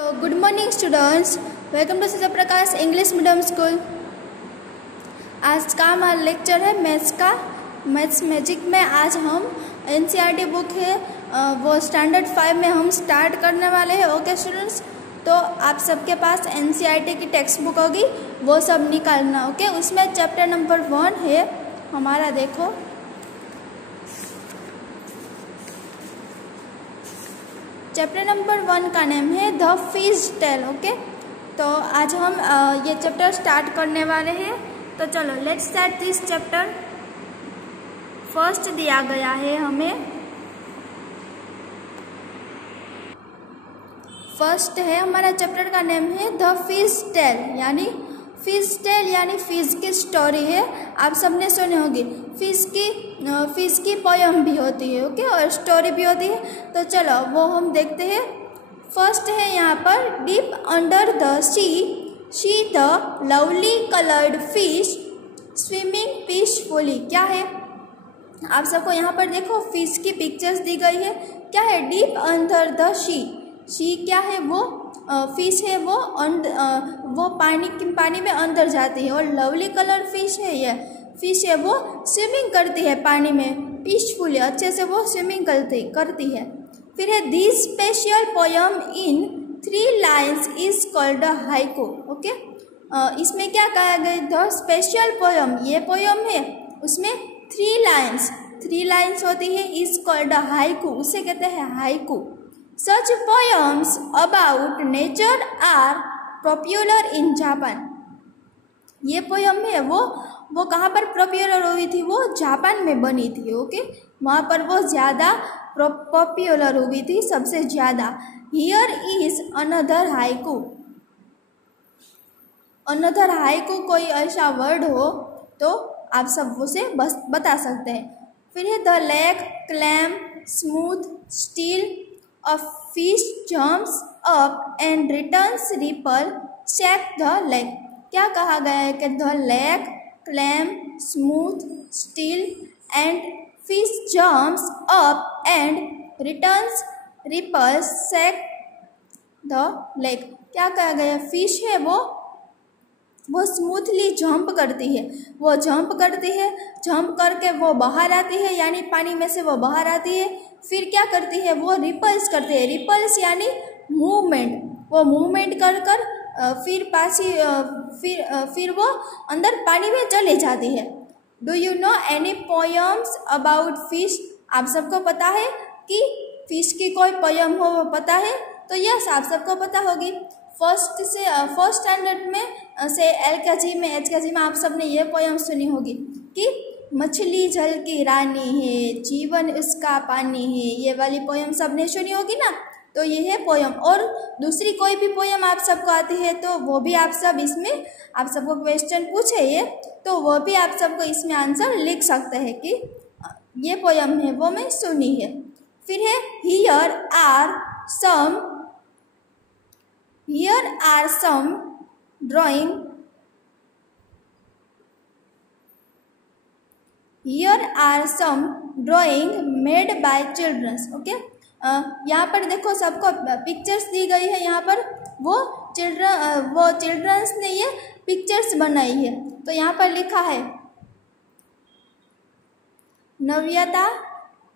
Good morning students, welcome to Surya Prakash English medium school. आज का हमारा लेक्चर है मैथ्स का। मैथ्स मैजिक में आज हम एनसीईआरटी बुक है वो स्टैंडर्ड 5 में हम स्टार्ट करने वाले हैं। ओके स्टूडेंट्स, तो आप सबके पास एनसीईआरटी की टेक्स्ट बुक होगी, वो सब निकालना। ओके, उसमें चैप्टर नंबर 1 है हमारा। देखो चैप्टर नंबर 1 का नेम है द फिश टेल। ओके, तो आज हम ये चैप्टर स्टार्ट करने वाले हैं। तो चलो let's start this chapter. First दिया गया है हमें, फर्स्ट है हमारा चैप्टर का नेम है द फिश टेल, यानी फिश टेल यानी फिश की स्टोरी है। आप सबने सुनी होगी, फिश की पोयम भी होती है। ओके, और स्टोरी भी होती है। तो चलो वो हम देखते हैं। फर्स्ट है यहाँ पर, deep under the see the lovely coloured fish swimming peacefully. क्या है, आप सबको यहाँ पर देखो फिश की पिक्चर्स दी गई है। क्या है, डीप अंडर द सी क्या है, वो फिश है, वो पानी में अंदर जाती है। और लवली कलर फिश है, ये फिश है वो स्विमिंग करती है पानी में पीसफुली, अच्छे से वो स्विमिंग करती है। फिर है this special poem in 3 lines is called a haiku. Okay, इसमें क्या कहा गया, द स्पेशल पोयम, ये पोयम है उसमें 3 लाइन्स होती है, इज कॉल्ड अ हाइकू, उसे कहते हैं haiku. Such poems about nature are popular in Japan। ये पोयम है वो कहाँ पर पॉपुलर हुई थी, वो जापान में बनी थी। ओके, वहाँ पर वो ज़्यादा पॉपुलर हुई थी, सबसे ज़्यादा। Here is another haiku। Another haiku कोई ऐसा वर्ड हो तो आप सब उसे बस बता सकते हैं। फिर है the lake calm smooth still A fish jumps up and returns ripple shake the lake। क्या कहा गया है कि the lake calm smooth still and fish jumps up and returns ripple shake the lake. क्या कहा गया, फिश है वो स्मूथली जंप करती है, वो जंप करती है, जंप करके वो बाहर आती है, यानी पानी में से वो बाहर आती है। फिर क्या करती है, वो रिपल्स करती है। रिपल्स यानी मूवमेंट, वो मूवमेंट कर फिर वो अंदर पानी में चली जाती है। Do you know any poems about fish. आप सबको पता है कि फिश की कोई पोयम हो, वो पता है? तो यस, आप सबको पता होगी। फर्स्ट स्टैंडर्ड में से LKG में HKG में आप सबने ये पोयम सुनी होगी कि मछली जल की रानी है, जीवन उसका पानी है। ये वाली पोयम सबने सुनी होगी ना। तो ये है पोयम। और दूसरी कोई भी पोयम आप सबको आती है तो वो भी आप सब इसमें, आप सबको क्वेश्चन पूछे ये, तो वो भी आप सबको इसमें आंसर लिख सकते हैं कि ये पोयम है वो मैं सुनी है। फिर है here are some drawing Here are some drawing made by children। Okay, यहाँ पर देखो सबको पिक्चर्स दी गई है। यहाँ पर वो चिल्ड्रंस ने ये पिक्चर्स बनाई है। तो यहाँ पर लिखा है नव्यता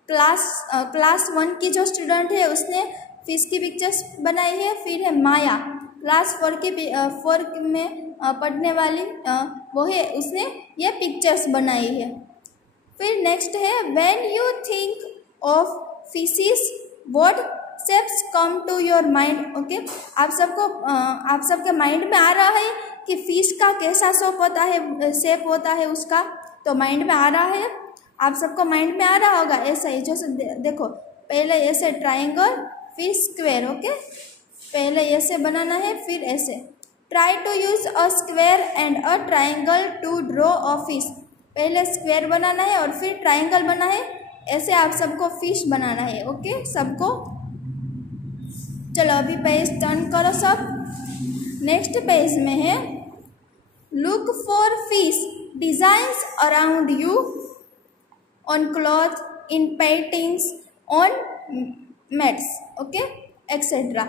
क्लास 1 की जो स्टूडेंट है उसने फिश की पिक्चर्स बनाई है। फिर है माया क्लास 4 में पढ़ने वाली वो है, उसने ये पिक्चर्स बनाई है। फिर नेक्स्ट है when you think of fishes what shapes come to your mind. Okay, आप सबके माइंड में आ रहा है कि फिश का कैसा शेप होता है उसका, तो माइंड में आ रहा है, आप सबको माइंड में आ रहा होगा। ऐसा ही जैसे देखो, पहले ऐसे ट्राइंगल फिर स्क्वायर। ओके, पहले ऐसे बनाना है, फिर ऐसे। Try to use a square and a triangle to draw a fish. पहले स्क्वायर बनाना है और फिर ट्राइंगल बना है, ऐसे आप सबको फिश बनाना है। ओके सबको, चलो अभी पेज टर्न करो सब। नेक्स्ट पेज में है look for fish designs around you on cloth, in paintings, on mats, okay etcetera.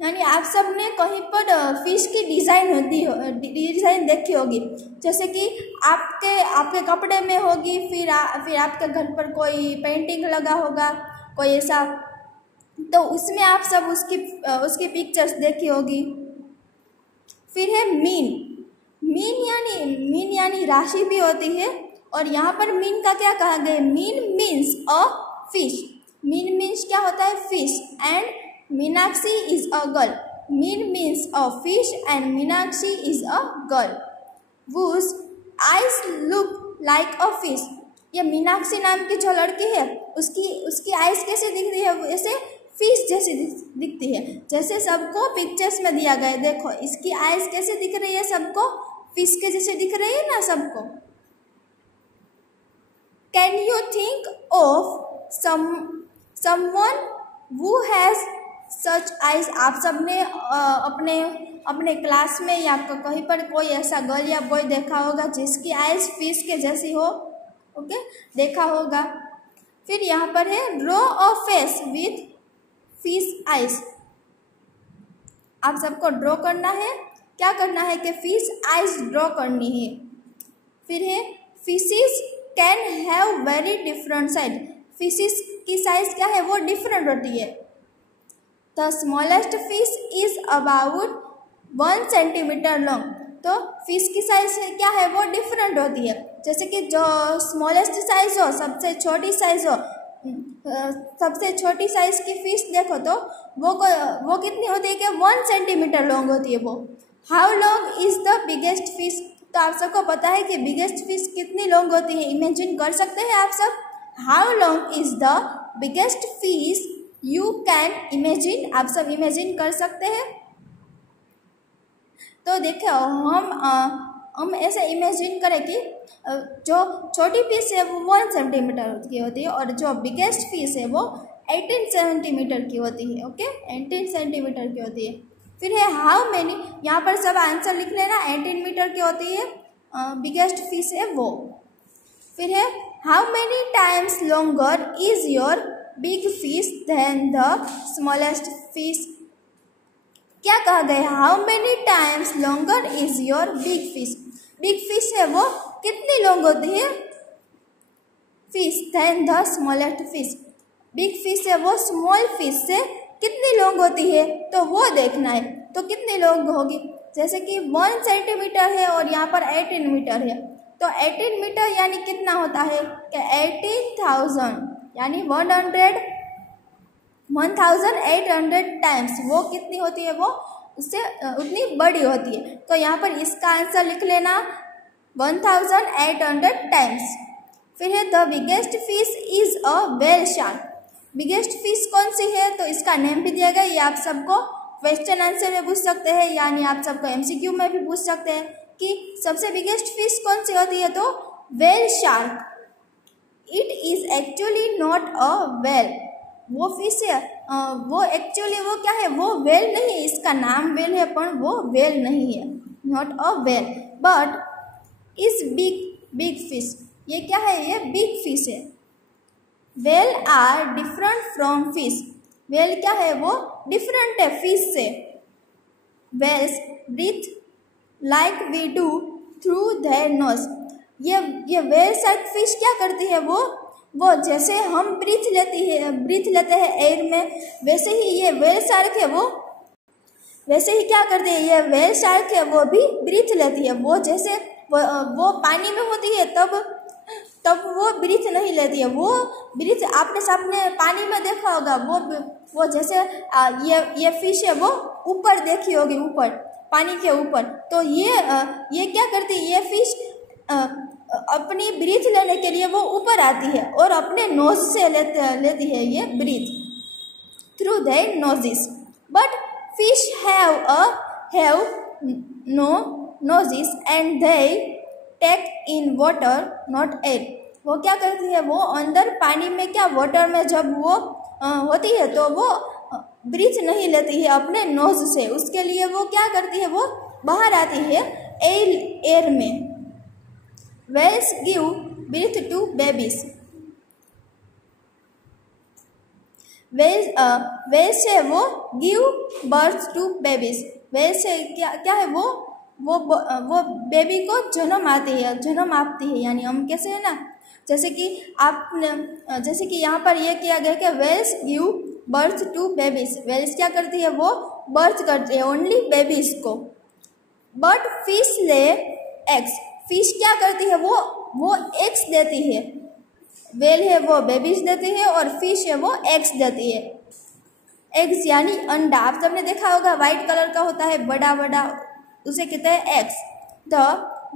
यानी आप सब ने कहीं पर फिश की डिज़ाइन देखी होगी, जैसे कि आपके कपड़े में होगी, फिर आपके घर पर कोई पेंटिंग लगा होगा, कोई ऐसा, तो उसमें आप सब उसकी पिक्चर्स देखी होगी। फिर है मीन यानी राशि भी होती है, और यहाँ पर मीन का क्या कहा गया, mean means a fish. Mean means क्या होता है, fish, and Meenakshi is a girl. Mean means a fish and Meenakshi is a girl whose eyes look like a fish। ये मीनाक्षी नाम की जो लड़की है उसकी आइज कैसे दिखती है, वैसे फिश जैसी दिखती है, जैसे सबको पिक्चर्स में दिया गया है। देखो इसकी आइज कैसे दिख रही है, सबको फिश के जैसे दिख रही है ना सबको। Can you think of someone who has such eyes. आप सब ने अपने क्लास में या कहीं पर कोई ऐसा गर्ल या बॉय देखा होगा जिसकी आइज फिश के जैसी हो, ओके, देखा होगा। फिर यहाँ पर है draw a face with fish eyes. आप सबको ड्रॉ करना है, क्या करना है कि फिश आइज ड्रॉ करनी है। फिर है fishes can have very different size. Fishes की साइज क्या है, वो डिफरेंट होती है। The smallest fish is about 1 centimetre long. तो फिश की साइज क्या है, वो डिफरेंट होती है। जैसे कि जो स्मॉलेस्ट साइज हो, सबसे छोटी साइज हो, सबसे छोटी साइज की फिश देखो तो वो कितनी होती है कि 1 सेंटीमीटर लॉन्ग होती है वो। How long is the biggest fish. तो आप सबको पता है कि बिगेस्ट फिश कितनी लॉन्ग होती है, इमेजिन कर सकते हैं आप सब। How long is the biggest fish you can imagine. आप सब इमेजिन कर सकते हैं। तो देखो हम ऐसे इमेजिन करें कि जो छोटी फिश है वो 1 सेंटीमीटर की होती है, और जो बिगेस्ट फिश है वो 18 सेंटीमीटर की होती है, ओके, 18 सेंटीमीटर की होती है। फिर है हाउ मेनी, यहाँ पर सब आंसर लिख लेना, 18 मीटर की होती है बिगेस्ट फिश है वो। फिर है how many times longer is your big fish than the smallest fish. क्या कहा गया, how many times longer is your big fish. Big fish है वो कितनी लॉन्ग होती है, fish than the smallest fish. Big fish है वो स्मॉल फिश से कितनी लॉन्ग होती है, तो वो देखना है। तो कितनी लॉन्ग होगी, जैसे कि 1 सेंटीमीटर है और यहाँ पर 18 मीटर है, तो 18 मीटर यानी कितना होता है कि 18,000 यानी 1800 टाइम्स वो कितनी होती है, वो उससे उतनी बड़ी होती है। तो यहाँ पर इसका आंसर लिख लेना 1800 टाइम्स। फिर है the biggest fish is a whale shark. Biggest fish कौन सी है, तो इसका नेम भी दिया गया। ये आप सबको क्वेश्चन आंसर में पूछ सकते हैं, यानी आप सबको एमसीक्यू में भी पूछ सकते हैं कि सबसे बिगेस्ट फिश कौन सी होती है, तो whale shark. It is actually not a whale. वो फिश है वो एक्चुअली वो क्या है, वो व्हेल नहीं है, इसका नाम व्हेल है पर वो व्हेल नहीं है, not a whale, but is big fish. ये क्या है, ये बिग फिश है। Whale are different from fish. Whale क्या है, वो डिफरेंट है फिश से। Whales breathe like we do through their nose. ये व्हेल शार्क फिश क्या करती है, वो जैसे हम ब्रीथ लेते हैं एयर में, वैसे ही ये व्हेल शार्क है वो वैसे ही क्या करती है, ये व्हेल शार्क है वो भी ब्रीथ लेती है। वो जैसे वो पानी में होती है तब वो ब्रीथ नहीं लेती है, वो ब्रीथ आपने सामने पानी में देखा होगा। वो जैसे ये फिश है वो ऊपर देखी होगी, ऊपर पानी के ऊपर। तो ये क्या करती है, ये फिश अपनी ब्रीथ लेने के लिए वो ऊपर आती है और अपने नोज से लेती है ये breathe through their noses. But fish have no noses and they take in water not air. वो क्या करती है, वो अंदर पानी में क्या वाटर में जब वो होती है तो वो ब्रीथ नहीं लेती है अपने नोज से, उसके लिए वो क्या करती है, वो बाहर आती है एयर में। Whales give birth to babies. Whale से वो give birth to babies. Whale से क्या है वो बेबी को जन्म आती है यानी हम कैसे है ना, जैसे कि यहाँ पर ये किया गया कि whales give birth to babies. Whales क्या करती है, वो बर्थ करती है ओनली बेबीज को। But fish lay eggs. Fish क्या करती है, वो एग्स देती है। वेल है वो बेबीज देती है और फिश है वो एग्स देती है। एग्स यानी अंडा, आप सबने देखा होगा वाइट कलर का होता है बड़ा बड़ा, उसे कहते हैं eggs. The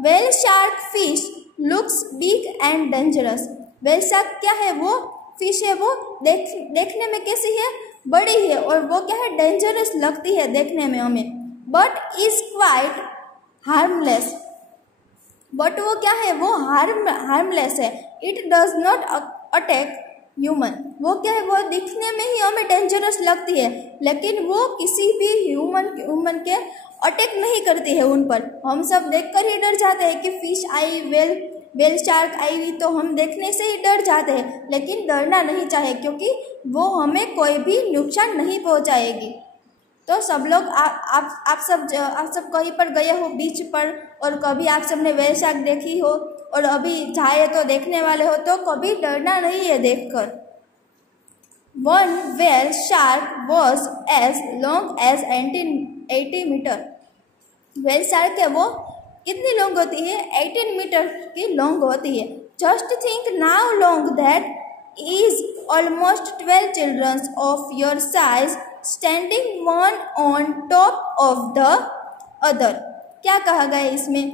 whale shark fish looks big and dangerous. Whale shark क्या है, वो फिश है वो देखने में कैसी है, बड़ी है और वो क्या है, डेंजरस लगती है देखने में हमें। But is quite harmless. But वो क्या है, वो हार्मलेस है। It does not attack human. वो क्या है, वो दिखने में ही हमें डेंजरस लगती है लेकिन वो किसी भी ह्यूमन के अटैक नहीं करती है उन पर। हम सब देखकर ही डर जाते हैं कि फिश आई, वेल शार्क आई हुई तो हम देखने से ही डर जाते हैं, लेकिन डरना नहीं चाहिए क्योंकि वो हमें कोई भी नुकसान नहीं पहुंचाएगी। तो सब लोग आप सब कहीं पर गए हो बीच पर और कभी आप सबने वेल शार्क देखी हो और अभी जाए तो देखने वाले हो, तो कभी डरना नहीं है देखकर। One whale shark was as long as 80 metre. Whale shark है वो कितनी लॉन्ग होती है, 18 मीटर की लॉन्ग होती है। Just think now long that is almost 12 childrens of your size standing one on top of the other. क्या कहा गया है इसमें,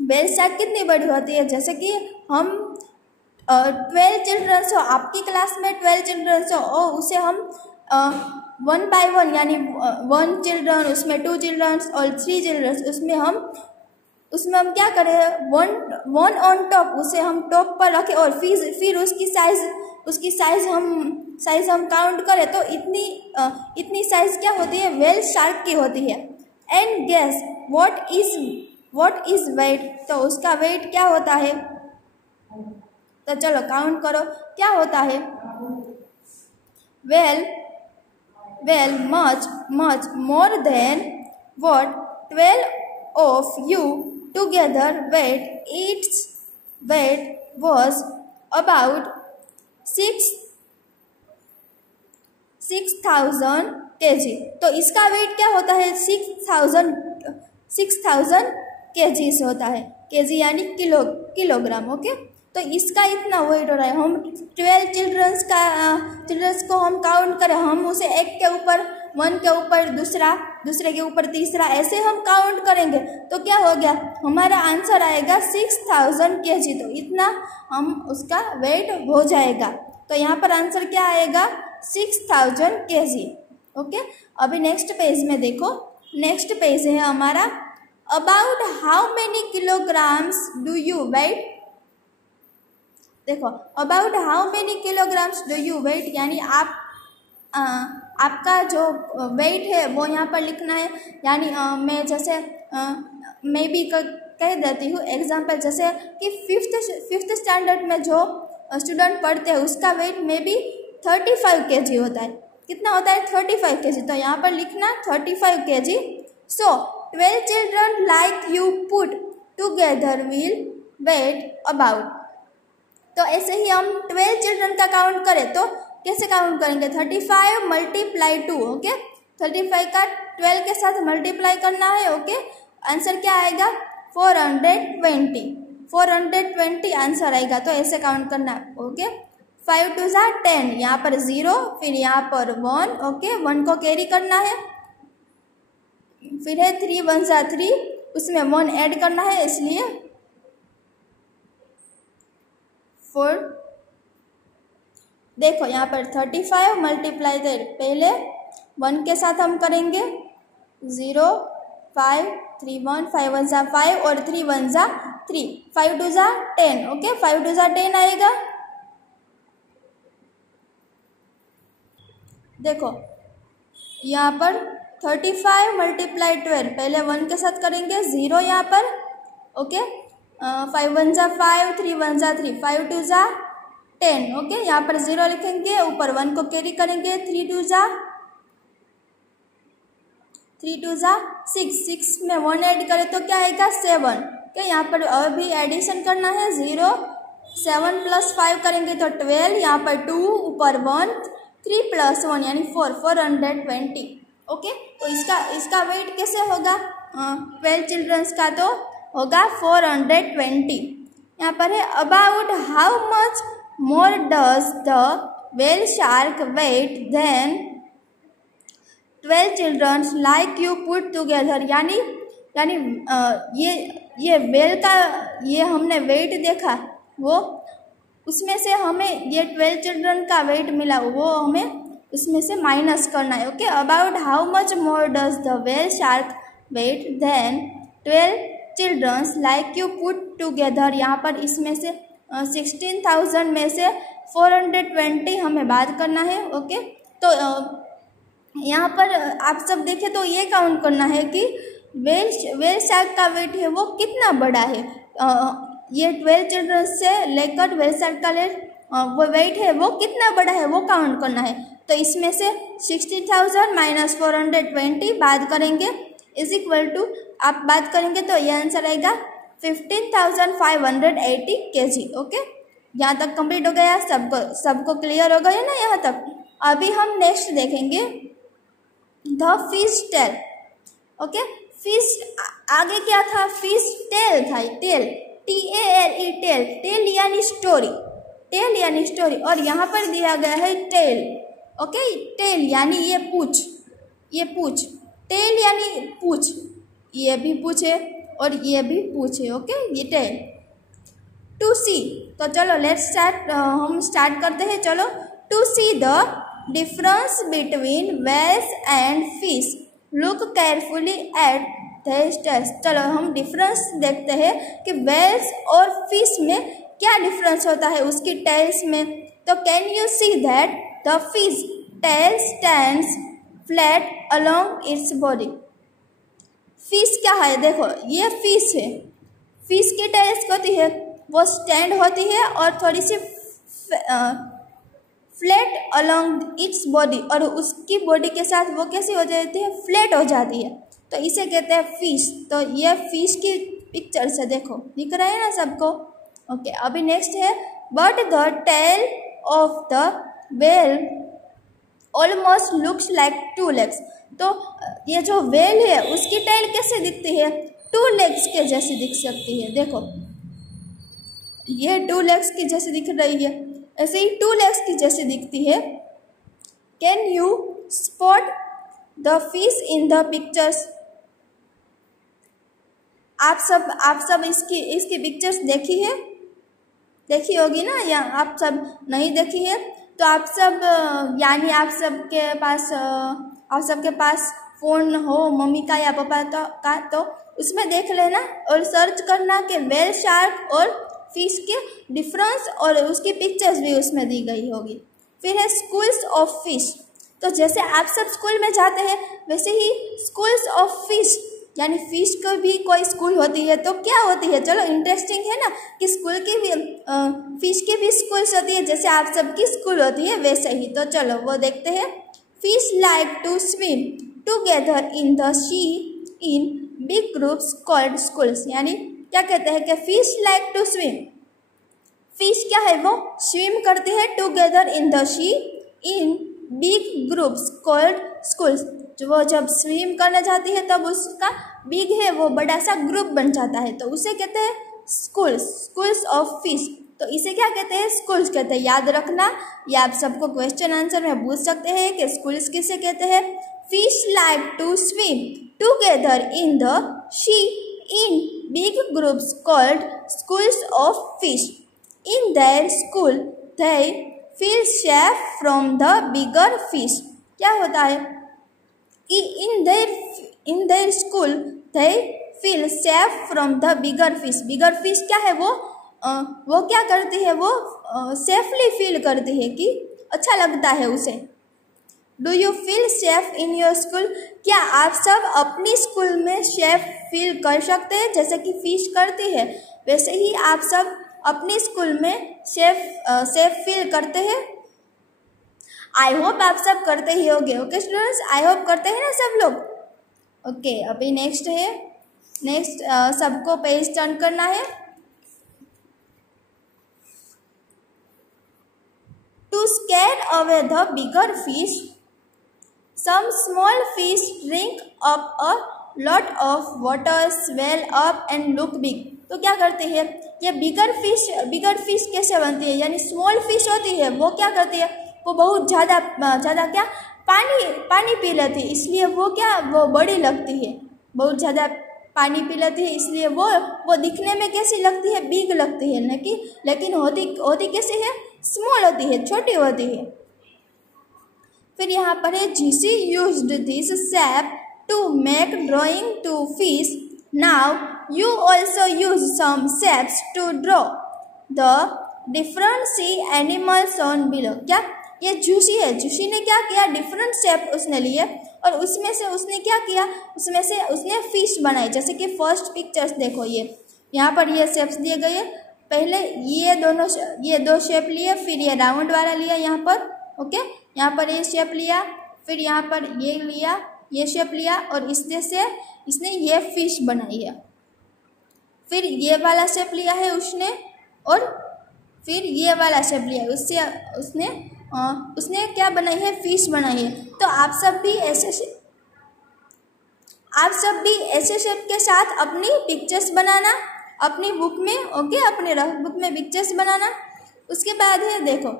वेल शार्क कितनी बड़ी होती है, जैसे कि हम 12 चिल्ड्रंस हो, आपकी क्लास में 12 चिल्ड्रंस हो और उसे हम 1 by 1 यानी 1 चिल्ड्रन, उसमें 2 चिल्ड्रंस और 3 चिल्ड्रंस, उसमें हम क्या करें, वन ऑन टॉप, उसे हम टॉप पर रखें और फिर उसकी साइज हम काउंट करें तो इतनी साइज क्या होती है, वेल शार्क की होती है। And guess what is weight. तो उसका वेट क्या होता है, तो चलो काउंट करो क्या होता है। Well much more than what 12 of you together weight. It's weight was about 6,000 kg। तो इसका वेट क्या होता है, 6,000 kg होता है। kg यानी किलोग्राम। ओके, तो इसका इतना वेट हो रहा है। हम 12 चिल्ड्रंस को हम काउंट करें, हम उसे एक के ऊपर, 1 के ऊपर दूसरे के ऊपर तीसरा, ऐसे हम काउंट करेंगे तो क्या हो गया, हमारा आंसर आएगा 6,000 kg। तो इतना हम उसका वेट हो जाएगा। तो यहाँ पर आंसर क्या आएगा, 6,000 kg। ओके, अभी नेक्स्ट पेज में देखो, नेक्स्ट पेज है हमारा about how many kilograms do you weigh. देखो, about how many kilograms do you weigh यानी आपका जो वेट है वो यहाँ पर लिखना है। यानी मैं जैसे मैं भी कह देती हूँ एग्जाम्पल, जैसे कि फिफ्थ स्टैंडर्ड में जो स्टूडेंट पढ़ते हैं उसका वेट में भी 35 kg होता है। कितना होता है, 35 kg। तो यहाँ पर लिखना 35 kg। So 12 children like you put together will weigh about. तो ऐसे ही हम 12 चिल्ड्रन का काउंट करें तो कैसे काउंट करेंगे, 35 मल्टीप्लाई 2। ओके, 35 का 12 के साथ मल्टीप्लाई करना है। ओके, आंसर क्या आएगा, 420 आंसर आएगा। तो ऐसे काउंट करना है। ओके, 5 2 जा 10, यहाँ पर 0, फिर यहाँ पर 1। ओके, 1 को कैरी करना है, फिर है 3 1 जा 3, उसमें 1 ऐड करना है, इसलिए 4। देखो यहाँ पर 35 मल्टीप्लाई, पहले 1 के साथ हम करेंगे 0 5 3 1, 5 1 जा 5 और 3 1 जा 3, 5 2 जा 10। ओके, 5 2 जा 10 आएगा। देखो यहाँ पर 35 मल्टीप्लाई 12, पहले 1 के साथ करेंगे 0 यहाँ पर। ओके, 5 1 जा 5, 3 1 जा 3, 5 2 जा 10। ओके, यहाँ पर 0 लिखेंगे, ऊपर 1 को कैरी करेंगे, 3 2 जा 6, 6 में 1 ऐड करें तो क्या आएगा 7। ओके, यहाँ पर अभी एडिशन करना है, 0 7 + 5 करेंगे तो 12, यहाँ पर 2 ऊपर 1 3 + 1 यानी 4 420। ओके, तो इसका वेट कैसे होगा 12 चिल्ड्रंस का, तो होगा 420। यहाँ पर है about how much more does the whale shark weigh than 12 childrens like you put together. यानी ये व्हेल का ये हमने वेट देखा, वो उसमें से हमें ये 12 चिल्ड्रन का वेट मिला, वो हमें उसमें से माइनस करना है। Okay, about how much more does the whale shark weigh than 12 childrens like you put together. यहाँ पर इसमें से 16,000 में से 420 हमें बात करना है। ओके, तो यहाँ पर आप सब देखें तो ये काउंट करना है कि व्हेल शार्क का वेट है वो कितना बड़ा है। ये 12 चिल्ड्रन से लेकर व्हेल शार्क का वो वेट है वो कितना बड़ा है वो काउंट करना है। तो इसमें से 60,000 माइनस 420 बात करेंगे इज इक्वल टू, आप बात करेंगे तो ये आंसर आएगा 15,580 kg। ओके, यहाँ तक कंप्लीट हो गया, सबको क्लियर हो गया ना यहाँ तक। अभी हम नेक्स्ट देखेंगे the fish tail. Okay, fish आगे क्या था, फिश टेल था, टेल TALE टेल, टेल यानी स्टोरी, टेल यानी स्टोरी, और यहाँ पर दिया गया है टेल। ओके, टेल यानी ये पूछ, ये पूछ, टेल यानी पूछ, ये भी पूछ है और ये भी पूछ है। ओके, ये टेल। टू सी, तो चलो लेट्स स्टार्ट, हम स्टार्ट करते हैं। चलो, to see the difference between whales and fish look carefully at this test. चलो हम डिफरेंस देखते हैं कि व्हेल्स और फिश में क्या डिफरेंस होता है उसकी टेल्स में। तो can you see that the fish tail stands flat along its body. Fish क्या है, देखो ये फिश है, फिश की टेल्स होती है वो स्टैंड होती है और थोड़ी सी फ्लैट अलोंग इट्स बॉडी, और उसकी बॉडी के साथ वो कैसी हो जाती है, फ्लैट हो जाती है, तो इसे कहते हैं फिश। तो ये फिश की पिक्चर से देखो दिख रहा है ना सबको। ओके, अभी नेक्स्ट है but the tail of the whale almost looks like 2 legs। तो ये जो व्हेल है उसकी टेल कैसे दिखती है, 2 legs के जैसी दिख सकती है। देखो ये 2 legs की जैसी दिख रही है, ऐसे ही 2 legs की जैसी दिखती है। Can you spot the fish in the pictures. आप सब इसकी पिक्चर्स देखी होगी ना, या आप सब नहीं देखी है तो आप सब यानी आप सबके पास फ़ोन हो मम्मी का या पापा का, तो उसमें देख लेना और सर्च करना कि व्हेल शार्क और फिश के डिफरेंस, और उसकी पिक्चर्स भी उसमें दी गई होगी। फिर है स्कूल्स ऑफ फिश। तो जैसे आप सब स्कूल में जाते हैं वैसे ही स्कूल्स ऑफ फिश यानी फिश को भी कोई स्कूल होती है। तो क्या होती है, चलो इंटरेस्टिंग है ना कि स्कूल की भी फिश की भी स्कूल्स होती है, जैसे आप सबकी स्कूल होती है वैसे ही। तो चलो वो देखते हैं। Fish like to swim together in the sea in big groups called schools. यानी क्या कहते हैं कि fish like to swim, fish क्या है वो स्विम करती है together in the sea in big groups called schools. वो जब स्विम करने जाती है तब उसका बिग है वो बड़ा सा ग्रुप बन जाता है, तो उसे कहते हैं स्कूल्स, स्कूल्स ऑफ फिश। तो इसे क्या कहते हैं, स्कूल्स कहते हैं। याद रखना, ये आप सबको क्वेश्चन आंसर में पूछ सकते हैं कि स्कूल्स किसे कहते हैं। Fish like to swim together in the sea in big groups called schools of fish. In their school they feel safe from the bigger fish. क्या होता है, in their school they feel safe from the bigger fish। bigger fish क्या है, वो क्या करती है, वो सेफली फील करती है कि अच्छा लगता है उसे। Do you feel safe in your school. क्या आप सब अपनी स्कूल में सेफ फील कर सकते हैं, जैसे कि फिश करती है वैसे ही आप सब अपनी स्कूल में सेफ फील करते हैं? आई होप आप सब करते ही होंगे। ओके स्टूडेंट्स, आई होप करते हैं ना सब लोग। ओके अभी नेक्स्ट है, नेक्स्ट सबको पेज टर्न करना है। To scare away the bigger fish, some small fish drink up a lot of water, swell up and look big। तो क्या करते हैं ये बिगर फिश कैसे बनती है, यानी स्मॉल फिश होती है वो क्या करती है, वो बहुत ज़्यादा क्या पानी पी लेती है, इसलिए वो बड़ी लगती है। बहुत ज़्यादा पानी पी लेती है इसलिए वो दिखने में कैसी लगती है, बिग लगती है, लेकिन होती कैसी है, स्मॉल होती है, छोटी होती है। फिर यहाँ पर है Jessie used this shape to make drawing two fish, now you also use some shapes to draw the different sea animals on below. क्या ये जूसी है, जूसी ने क्या किया, डिफरेंट शेप उसने लिए और उसमें से उसने क्या किया, उसमें से उसने फिश बनाई। जैसे कि फर्स्ट पिक्चर्स देखो, ये यहाँ पर ये शेप्स दिए गए, पहले ये दो शेप लिए, फिर ये राउंड वाला लिया यहाँ पर। ओके यहाँ पर ये शेप लिया, फिर यहाँ पर ये लिया, ये शेप लिया और इसने ये फिश बनाई है। फिर ये वाला शेप लिया है उसने और फिर ये वाला शेप लिया, उससे उसने क्या बनाई है, फिश बनाई है। तो आप सब भी ऐसे शेप के साथ अपनी पिक्चर्स बनाना अपनी बुक में। ओके अपने रफ बुक में पिक्चर्स बनाना। उसके बाद है देखो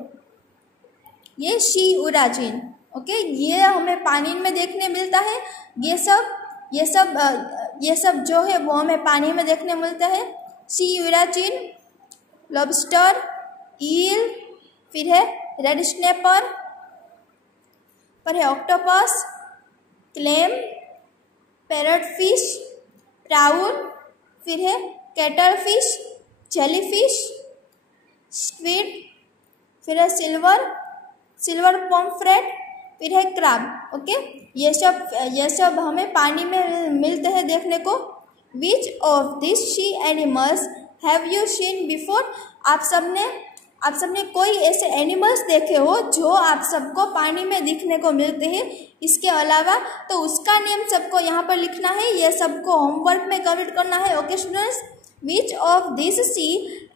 ये शी उराजिन। ओके ये हमें पानी में देखने मिलता है, ये सब जो है वो हमें पानी में देखने मिलता है। शी उराजिन, लॉबस्टर, ईल, फिर है रेड स्नैपर, पर है octopus, claim, parrot fish, brown, फिर है कैटल फिश, जेलीफिश, स्क्विड, फिर है सिल्वर पॉम्फ्रेट, फिर है क्रैब। ओके ये सब हमें पानी में मिलते हैं देखने को। Which of this sea animals have you seen before? आप सबने कोई ऐसे एनिमल्स देखे हो जो आप सबको पानी में दिखने को मिलते हैं। इसके अलावा तो उसका नेम सबको यहाँ पर लिखना है, ये सबको होमवर्क में कमेंट करना है। Okay students, which of this sea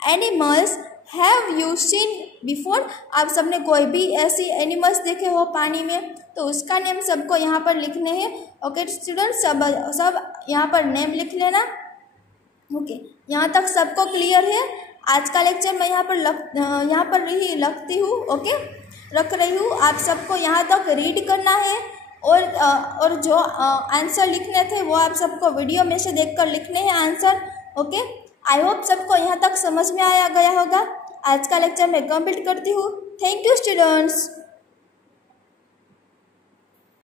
animals have you seen before? आप सबने कोई भी ऐसी एनिमल्स देखे हो पानी में तो उसका नेम सबको यहाँ पर लिखने हैं। ओके स्टूडेंट्स, सब यहाँ पर नेम लिख लेना। ओके यहाँ तक सबको क्लियर है? आज का लेक्चर मैं यहाँ पर ही रखती हूँ। ओके रख रही हूँ। आप सबको यहाँ तक रीड करना है और जो आंसर लिखने थे वो आप सबको वीडियो में से देखकर लिखने हैं आंसर। ओके आई होप सबको यहाँ तक समझ में आया गया होगा। आज का लेक्चर मैं कंप्लीट करती हूँ। Thank you students.